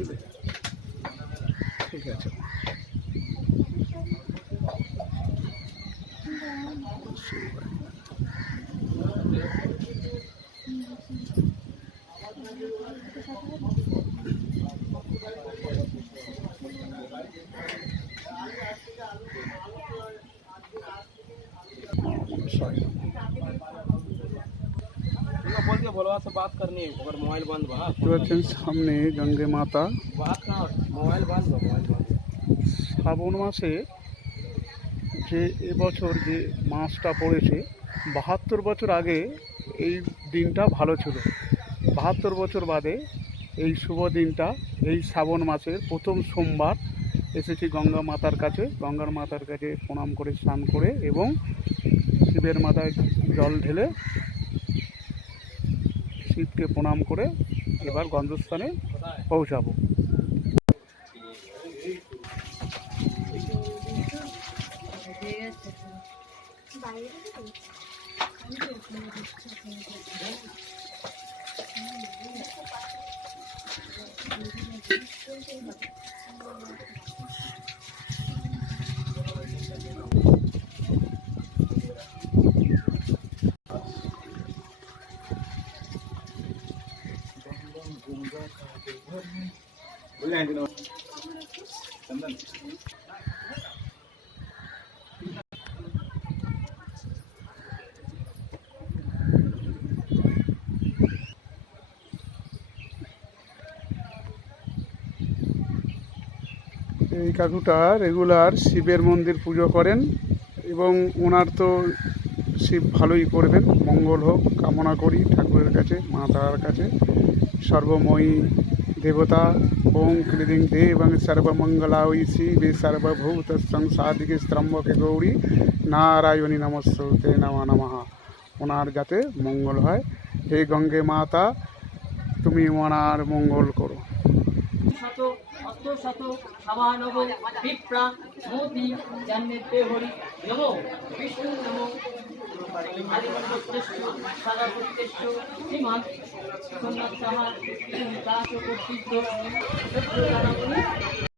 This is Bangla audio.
ছিলে। ঠিক আছে, সামনে গঙ্গে মাতা। শ্রাবণ মাসে যে এবছর যে মাসটা পড়েছে, 72 বছর আগে এই দিনটা ভালো ছিল। 72 বছর বাদে এই শুভ দিনটা, এই শ্রাবণ মাসের প্রথম সোমবার এসেছি গঙ্গা মাতার কাছে। গঙ্গার মাতার কাছে প্রণাম করে, স্নান করে এবং শিবের মাথায় জল ঢেলে শিবকে প্রণাম করে এবার গন্তব্যস্থানে পৌঁছাবো। এই কাকুটা রেগুলার শিবের মন্দির পুজো করেন এবং ওনার তো শিব ভালোই করবেন, মঙ্গল হোক কামনা করি ঠাকুরের কাছে, মা তারার কাছে। সর্বময়ী দেবতা ওং ক্লীদিং দেবং সর্বমঙ্গলায় শিবে সর্বভূত সংসাদিকে স্তম্ভকে গৌরী নারায়ণী নমস্তুতে নমঃ নমঃ। ওনার যাতে মঙ্গল হয়। হে গঙ্গে মাতা, তুমি ওনার মঙ্গল করো। সমানব বিপ্রা মোদি জান্নেতে হরি নমো বিষ্ণু নমো আদিবন্দশ্রেষ্ঠ সাদাপত্যেষ্ঠ শ্রীমান সোমনাথ সাহা দাস ও প্রসিদ্ধ